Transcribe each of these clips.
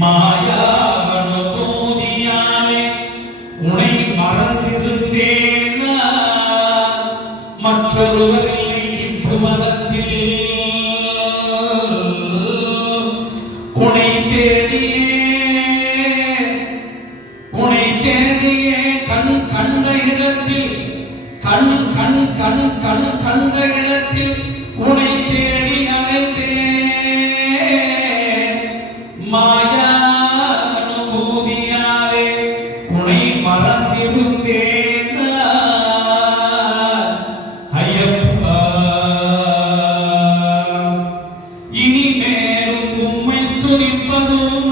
கண் கண் கண் கண் கண்ட இடத்தில் உனை தேடி அழைத்தேன் ഇനി മേലും ഉമ്മ സ്തുതിപ്പതും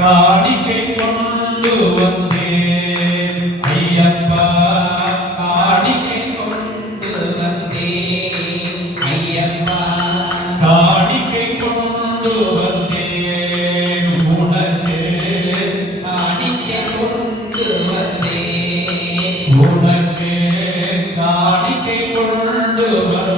காணிக்கை கொண்டு வந்தேன் ஐயப்பா காணிக்கை கொண்டு வந்தேன் ஐயப்பா காணிக்கை கொண்டு வந்தேன் உனக்கு காணிக்கை கொண்டு வந்தேன் உனக்கு காணிக்கை கொண்டு வந்தேன்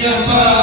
E aí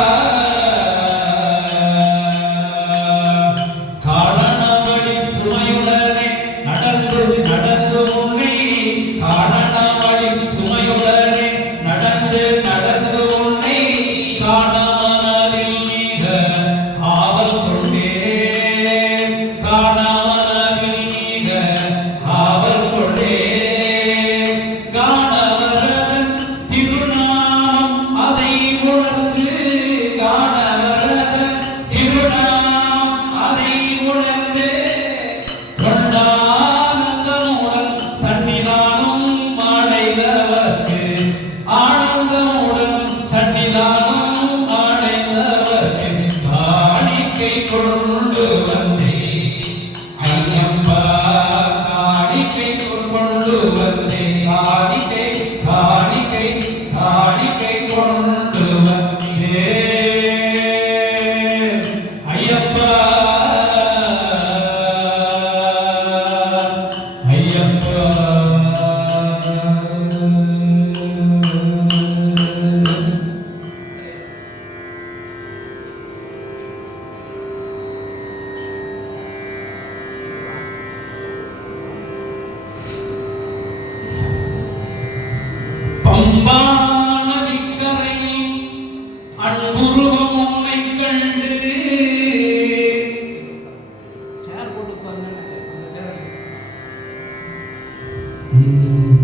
Mm-hmm.